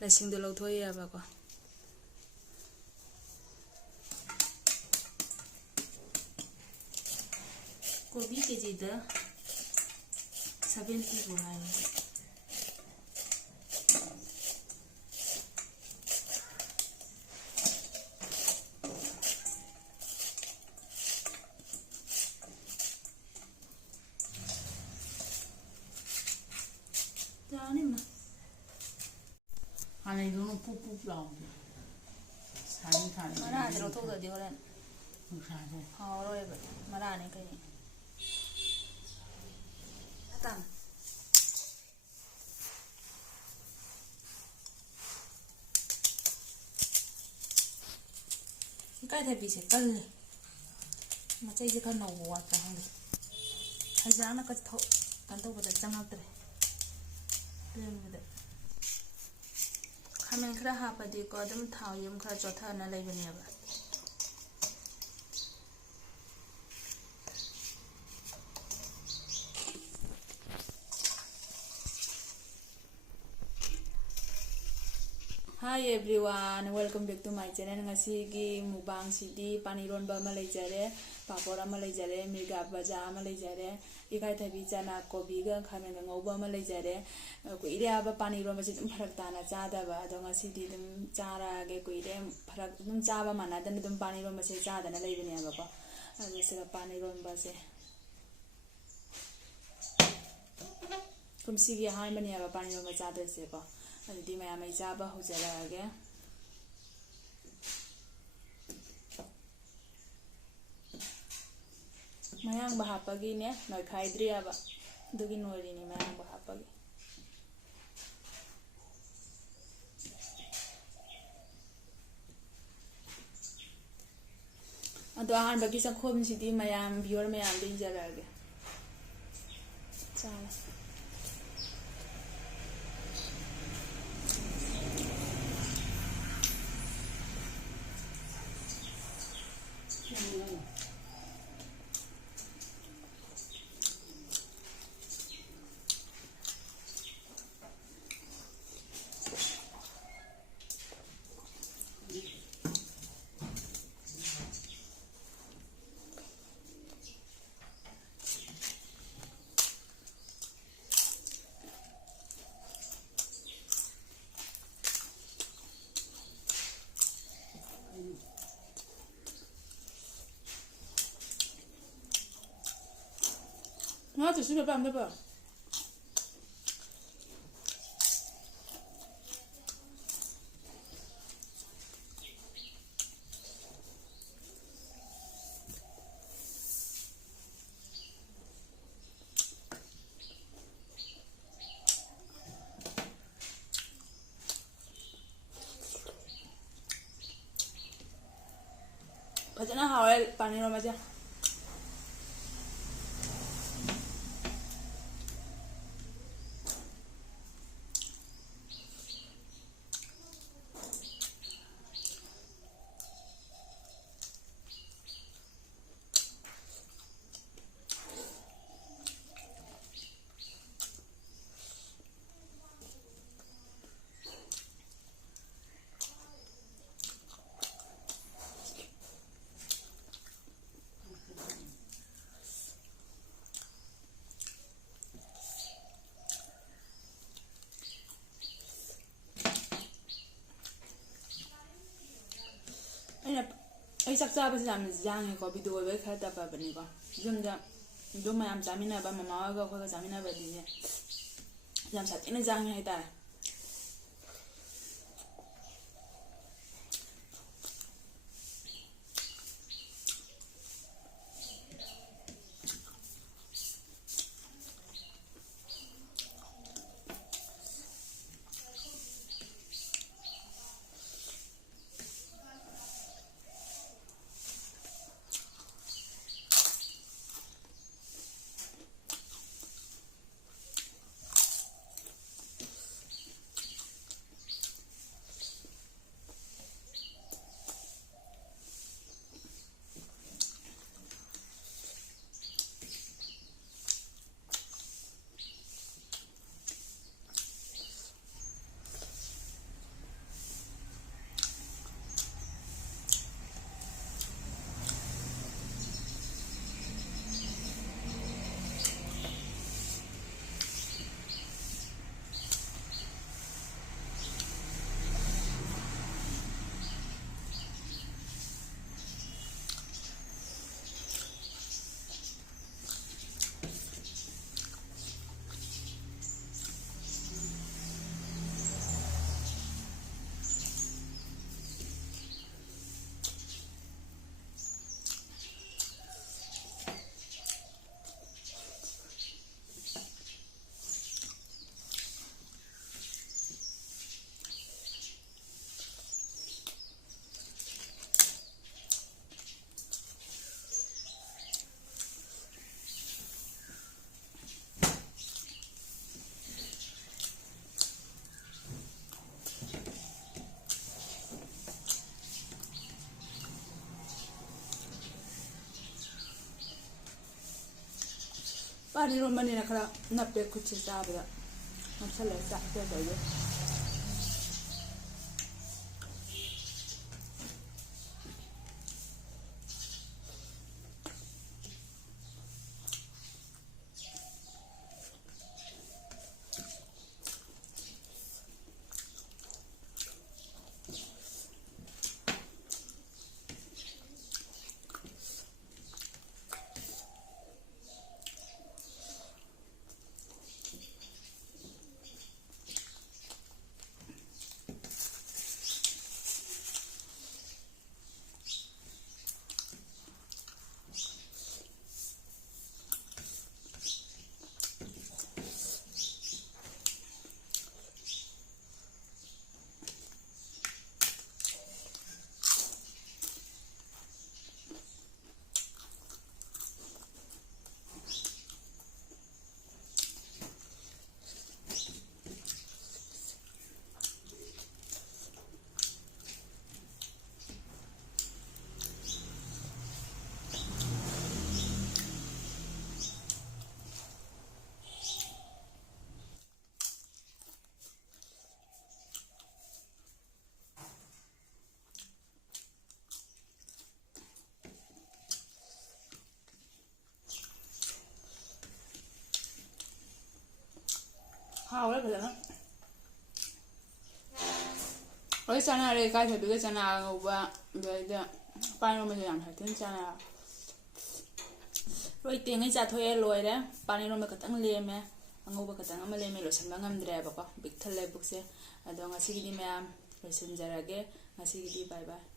ꯂꯁꯤꯡꯗꯣ ꯂꯧꯊꯣꯛꯏꯕꯀꯣ ꯀꯣꯕꯤ ꯀꯦꯖꯤꯗ 70 ꯍꯥꯏ ꯆꯥꯅꯤꯃ 하나이로는 푹푹 나오고 살이 마라한테 ꯂꯧꯊꯣꯛꯇ꯭ꯔꯗꯤ ꯍꯣꯔꯦꯟ ꯅꯨꯡꯁꯥꯁꯦ ꯍꯥꯎꯔꯣꯏꯕ ꯃꯔꯥꯅꯤ ꯀꯩ ꯇꯥꯡ ꯏꯀꯥꯏꯊꯕꯤꯁꯦ ꯀꯜꯂꯦ ꯃꯆꯩꯁꯦ ꯈꯔ ꯅꯧꯕ ꯋꯥꯠꯄ ꯈꯪꯗꯦ ꯍꯩꯖꯥꯡꯅ ꯀꯩꯅꯣ ꯇꯧꯕꯗ ꯆꯪꯉꯛꯇ꯭ꯔꯦ ꯂꯦꯡꯕꯗ ꯈꯥꯃꯦꯟ ꯈꯔ ꯍꯥꯞꯄꯗꯤꯀꯣ ꯑꯗꯨꯝ ꯊꯥꯎ ꯌꯨꯝ ꯈꯔ ꯆꯣꯊꯅ ꯂꯩꯕꯅꯦꯕ Hi everyone, welcome back to my channel. Ngasigi mukbang sidi paniron ba ma leijare, papor ama leijare, mirga baja ama leijare, ikai thabi chana kobi ga khamen ga ngauba ama leijare. Ko ire aba paniron ba sidum pharak tana chada ba ado ngasidi dum chara ge ko ire pharak dum chaba mana dan dum paniron ba se chada na leibani aba ko. Ado se paniron ba se kumsigi harmony aba paniron ba chada se ko. ꯑꯗꯨꯗꯤ ꯃꯌꯥꯝ ꯑꯩ ꯆꯥꯕ ꯍꯧꯖꯔꯛꯑꯒꯦ ꯃꯌꯥꯡꯕ ꯍꯥꯞꯄꯒꯤꯅꯦ ꯅꯣꯏꯈꯥꯏꯗ꯭ꯔꯤꯌꯥꯕ ꯑꯗꯨꯒꯤ ꯅꯣꯏꯔꯤꯅꯤ ꯃꯌꯥꯡꯕ ꯍꯥꯞꯄꯒꯤ ꯑꯗꯣ ꯑꯍꯥꯟꯕꯒꯤ ꯆꯥꯛꯈꯣꯝꯁꯤꯗꯤ ꯃꯌꯥꯝ ꯚꯤꯌꯨꯋꯔ ꯃꯌꯥꯝꯗ ꯏꯟꯖꯔꯛꯑꯒꯦ ꯆꯥꯔꯦ ꯉꯥ ꯆꯨꯁꯤꯕ ꯄꯥꯝꯗꯕ ꯐꯖꯅ ꯍꯥꯎꯔꯦ ꯄꯥꯅꯤꯔꯣꯝꯕꯁꯦ ꯑꯩ ꯆꯥꯛ ꯆꯥꯕꯁꯦ ꯌꯥꯝꯅ ꯌꯥꯡꯉꯦꯀꯣ ꯚꯤꯗꯤꯑꯣ ꯑꯣꯏꯕꯩ ꯈꯔ ꯇꯞꯄꯕꯅꯤꯀꯣ ꯌꯨꯝꯗ ꯑꯗꯨꯝ ꯃꯌꯥꯝ ꯆꯥꯃꯤꯟꯅꯕ ꯃꯃꯥ ꯍꯣꯏꯒ ꯑꯩꯈꯣꯏꯒ ꯆꯥꯃꯤꯟꯅꯕꯗꯤꯅꯦ ꯌꯥꯝ ꯁꯥꯊꯤꯅ ꯌꯥꯡꯉꯦ ꯍꯥꯏꯇꯥꯔꯦ पानी रोमनी खरा नपे खुद से चाबद नपसल चापे जाइए हाँ वाला भला और चना रे काय थे बिगे चना हुआ बेदा पानी में जान है तीन चना रोई तेंगे चाथोए लोय रे पानी में खतंग ले में अंगोबा खतंग अमा ले में लोसन ngam bako big thal le buk se adonga sigidi मैम लोसन जरागे ngasi gidi bye bye